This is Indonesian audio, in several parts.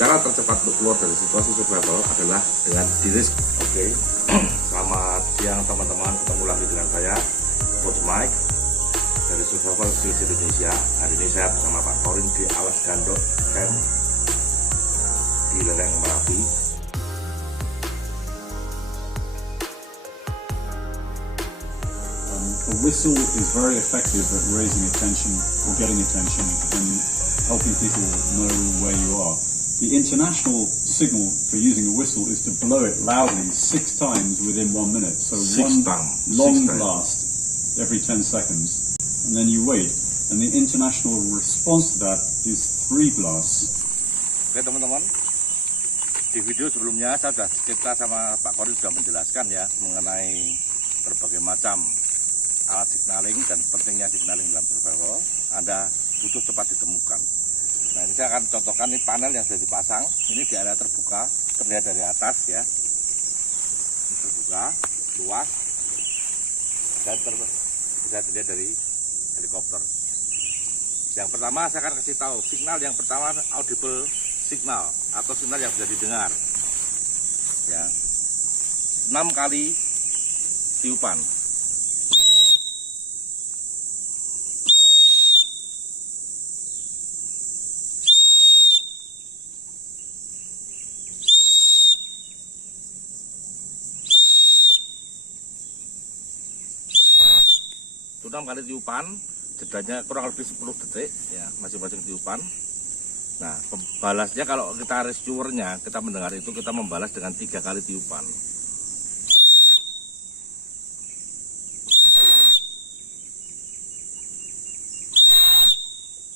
Cara tercepat untuk keluar dari situasi survival adalah dengan di-risk. Oke. Selamat siang teman-teman, ketemu lagi dengan saya Coach Mike dari Survival Skills Indonesia. Hari ini saya bersama Pak Korin di Alas Gandok Camp di lereng Merapi. A whistle is very effective at raising attention or getting attention and helping people know where you are. The international signal for using a whistle is to blow it loudly 6 times within 1 minute. So one long blast every 10 seconds. And then you wait. And the international response to that is 3 blasts. Oke teman-teman, di video sebelumnya kita sama Pak Korin sudah menjelaskan ya mengenai berbagai macam alat signaling dan pentingnya signaling dalam survival. Anda butuh cepat ditemukan. Nah, ini saya akan contohkan ini panel yang sudah dipasang. Ini di area terbuka, terlihat dari atas ya. Ini terbuka, luas, dan bisa dilihat dari helikopter. Yang pertama saya akan kasih tahu signal yang pertama audible signal atau signal yang bisa didengar. Ya, 6 kali tiupan. Itu 6 kali tiupan, jedanya kurang lebih 10 detik ya, masing-masing tiupan. Nah, pembalasnya kalau kita rescuernya, kita mendengar itu kita membalas dengan 3 kali tiupan.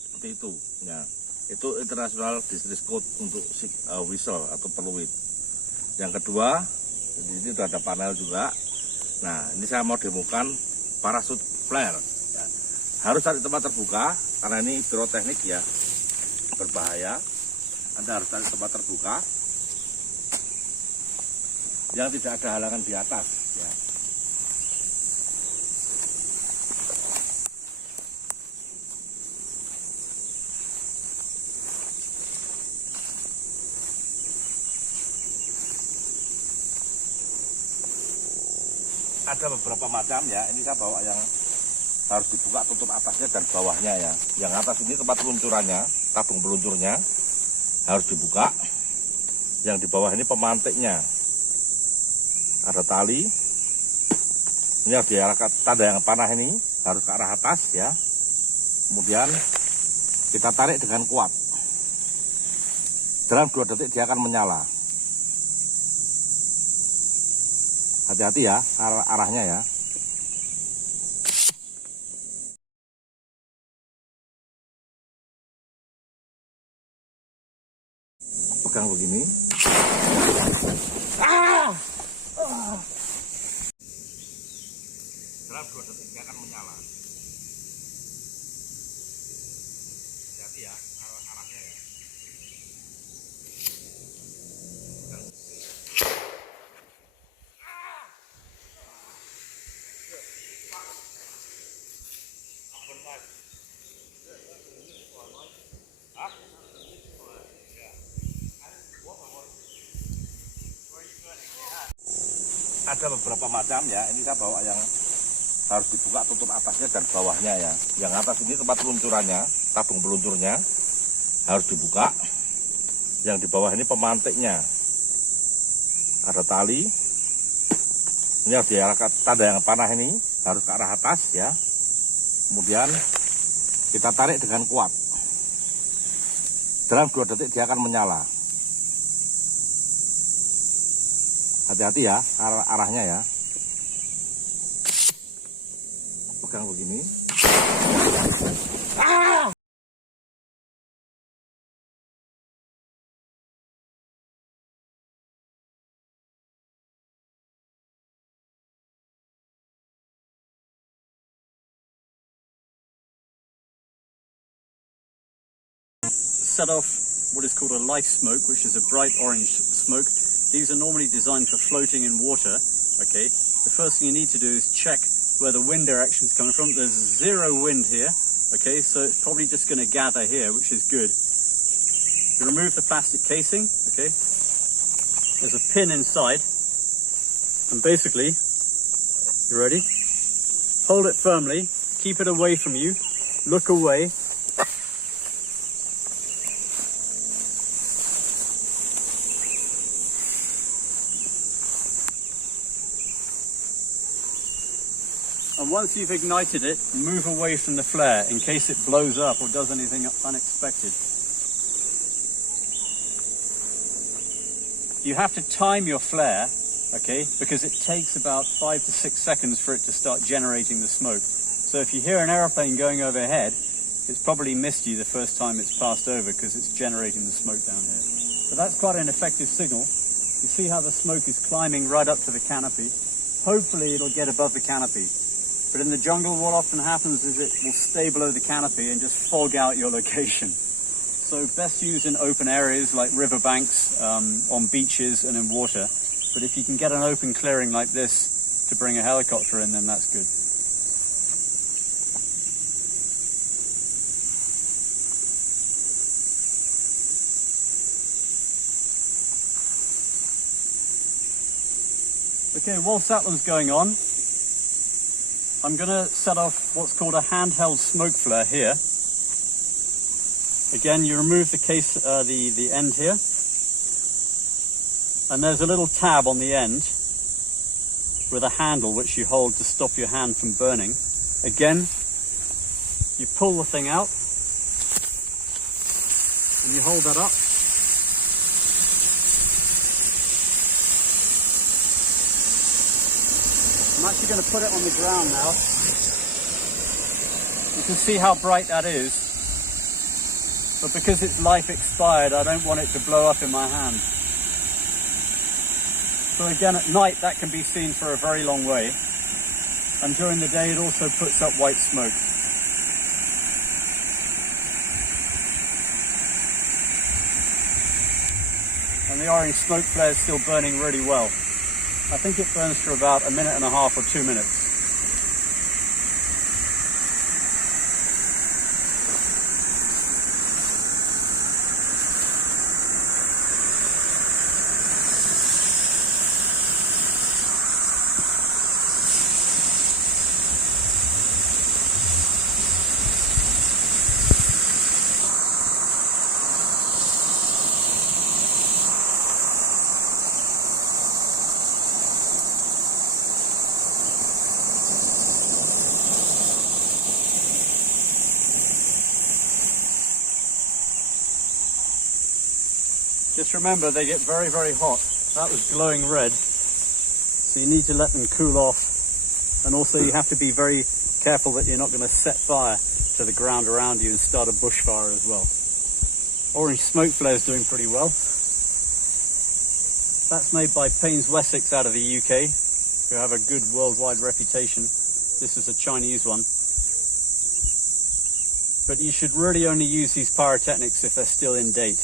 Seperti itu ya. Itu international distress code untuk whistle atau peluit. Yang kedua, ini sudah ada panel juga. Nah, ini saya mau demokan parachute flare ya. Harus cari tempat terbuka karena ini piroteknik ya, berbahaya. Anda harus cari tempat terbuka yang tidak ada halangan di atas ya. Ada beberapa macam ya, ini saya bawa yang harus dibuka tutup atasnya dan bawahnya ya. Yang atas ini tempat peluncurannya, tabung peluncurnya harus dibuka. Yang di bawah ini pemantiknya. Ada tali. Ini harus diarahkan, tanda yang panah ini harus ke arah atas ya. Kemudian kita tarik dengan kuat. Dalam 2 detik dia akan menyala. Hati-hati ya, arahnya ya. Pegang begini. Dalam 2 detik dia akan menyala. Hati-hati ya, arahnya ya. Ada beberapa macam ya, ini saya bawa yang harus dibuka tutup atasnya dan bawahnya ya. Yang atas ini tempat peluncurannya, tabung peluncurnya harus dibuka. Yang di bawah ini pemantiknya. Ada tali. Ini harus diarahkan, tanda yang panah ini harus ke arah atas ya. Kemudian kita tarik dengan kuat. Dalam 2 detik dia akan menyala. Hati-hati ya, arahnya ya. Pegang begini. Set off what is called a life smoke, which is a bright orange smoke. These are normally designed for floating in water. Okay, the first thing you need to do is check where the wind direction is coming from. There's 0 wind here. Okay, so it's probably just going to gather here, which is good. You remove the plastic casing, okay? There's a pin inside, and basically, you ready? Hold it firmly, keep it away from you, look away. And once you've ignited it, move away from the flare in case it blows up or does anything unexpected. You have to time your flare, okay, because it takes about 5 to 6 seconds for it to start generating the smoke. So if you hear an aeroplane going overhead, it's probably missed you the first time it's passed over because it's generating the smoke down here. So that's quite an effective signal. You see how the smoke is climbing right up to the canopy. Hopefully it'll get above the canopy. But in the jungle, what often happens is it will stay below the canopy and just fog out your location. So best used in open areas like riverbanks, on beaches and in water. But if you can get an open clearing like this to bring a helicopter in, then that's good. Okay, whilst that one's going on, I'm going to set off what's called a handheld smoke flare here. Again, you remove the case, the end here, and there's a little tab on the end with a handle which you hold to stop your hand from burning. Again, you pull the thing out and you hold that up. I'm actually going to put it on the ground now. You can see how bright that is. But because its life expired, I don't want it to blow up in my hand. So again, at night that can be seen for a very long way. And during the day it also puts up white smoke. And the orange smoke flare is still burning really well. I think it burns for about 1.5 minutes or 2 minutes. Just remember, they get very, very hot. That was glowing red, so you need to let them cool off. And also you have to be very careful that you're not going to set fire to the ground around you and start a bushfire as well. Orange smoke flare is doing pretty well. That's made by Paynes Wessex out of the UK, who have a good worldwide reputation. This is a Chinese one. But you should really only use these pyrotechnics if they're still in date.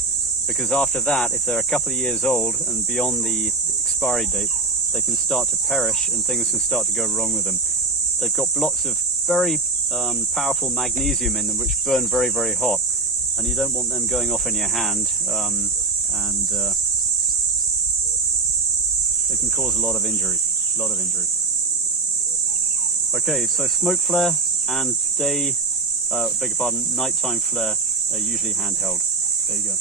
Because after that, if they're a couple of years old and beyond the expiry date, they can start to perish and things can start to go wrong with them. They've got blocks of very powerful magnesium in them which burn very, very hot. And you don't want them going off in your hand. They can cause a lot of injury. Okay, so smoke flare and nighttime flare are usually handheld. There you go.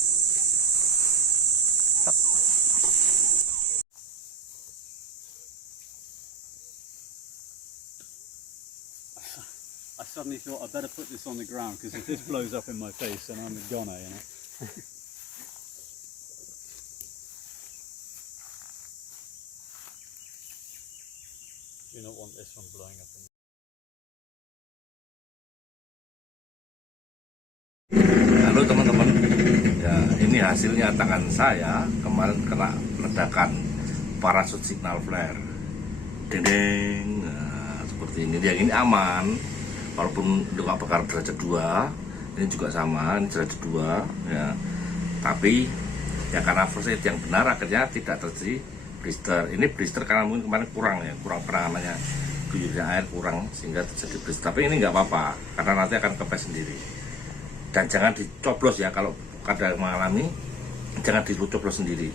I suddenly thought I'd better put this on the ground because if this blows up in my face, then I'm a goner, you know. Do not want this one blowing up in. Halo teman-teman, ya ini hasilnya tangan saya kemarin kena ledakan parasut signal flare. Deng, nah, seperti ini. Yang ini aman. Walaupun luka bakar derajat 2, ini juga sama, ini derajat 2 ya. Tapi ya karena first aid yang benar akhirnya tidak terjadi blister. Ini blister karena mungkin kemarin kurang penanganannya, guyurnya air kurang sehingga terjadi blister. Tapi ini nggak apa-apa karena nanti akan kempes sendiri. Dan jangan dicoblos ya kalau kadang mengalami jangan dicoblos sendiri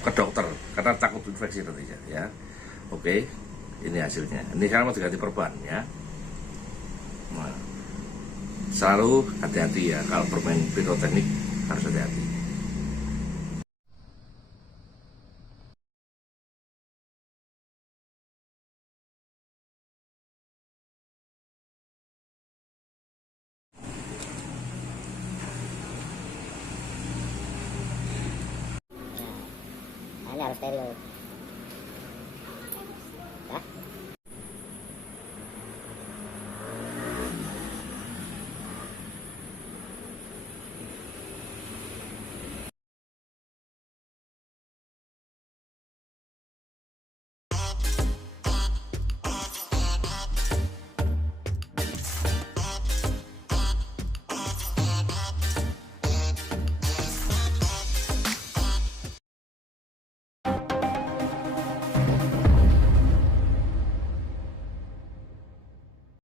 ke dokter karena takut infeksi nantinya ya. Oke, ini hasilnya. Ini sekarang mau diganti perban ya. Nah, selalu hati-hati ya kalau bermain piroteknik, harus hati-hati. Nah, ini harus steril.